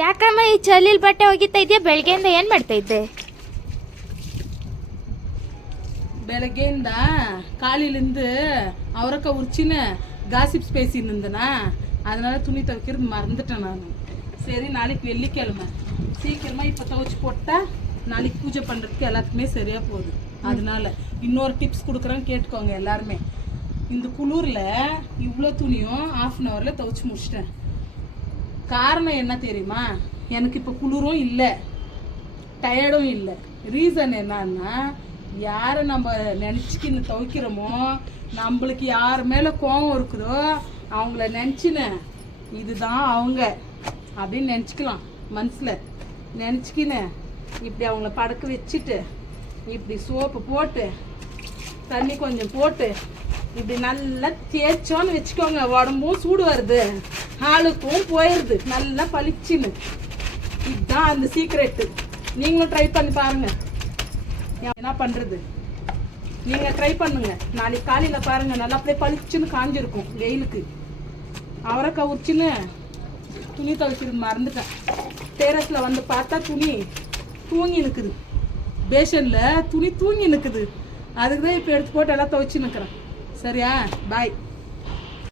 ಯಾಕಮ್ಮ ಈ ಚಳಿಲ್ ಬಟ್ಟೆ ಒಗಿತಾ ಇದೆಯಾ? ಬೆಳಗ್ಗೆಯಿಂದ ಏನು ಮಾಡ್ತಾ ಇದ್ದೆ? ಬೆಳಗ್ಗೆಯಿಂದ காலையிலேருந்து அவரக்க உரிச்சின்னு காசிப் ஸ்பேஸ் இருந்ததுனா அதனால துணி துவைக்கிறது மறந்துட்டேன் நான். சரி நாளைக்கு வெள்ளிக்கிழமை சீக்கிரமாக இப்போ துவைச்சி போட்டால் நாளைக்கு பூஜை பண்ணுறதுக்கு எல்லாத்துக்குமே சரியாக போகுது. அதனால இன்னொரு டிப்ஸ் கொடுக்குறேன்னு கேட்டுக்கோங்க எல்லாருமே. இந்த குளிரில் இவ்வளோ துணியும் ½ அன் ஹவரில் துவைச்சி முடிச்சிட்டேன். காரணம் என்ன தெரியுமா? எனக்கு இப்போ குளிரும் இல்லை, டயர்டும் இல்லை. ரீசன் என்னன்னா, யாரை நம்ம நினச்சிக்கின்னு துவைக்கிறோமோ, நம்மளுக்கு யார் மேலே கோபம் இருக்குதோ அவங்கள நினச்சின்னு இதுதான் அவங்க அப்படின்னு நினச்சிக்கலாம். மனசில் நினச்சிக்கின்னு இப்படி அவங்கள படுக்க வச்சுட்டு இப்படி சோப்பு போட்டு தண்ணி கொஞ்சம் போட்டு இப்படி நல்லா தேய்ச்சோன்னு வச்சுக்கோங்க. உடம்பும் சூடு வருது, ஆளுக்கும் போயிடுது நல்லா பளிச்சுன்னு. இதுதான் அந்த சீக்ரெட்டு. நீங்களும் ட்ரை பண்ணி பாருங்க. என்ன பண்ணுறது, நீங்கள் ட்ரை பண்ணுங்க. நாளைக்கு காலையில் பாருங்கள், நல்லா அப்படியே பளிச்சுன்னு காஞ்சிருக்கும் வெயிலுக்கு. அவரைக்காய் உரிச்சின்னு துணி துவைக்கிறது மறந்துட்டேன். டெரஸில் வந்து பார்த்தா துணி தூங்கி நிற்குது, பேஷனில் துணி தூங்கி நிற்குது. அதுக்கு தான் இப்போ எடுத்து போட்டு எல்லாம் துவைச்சி நிற்கிறேன். சரியா? பாய்.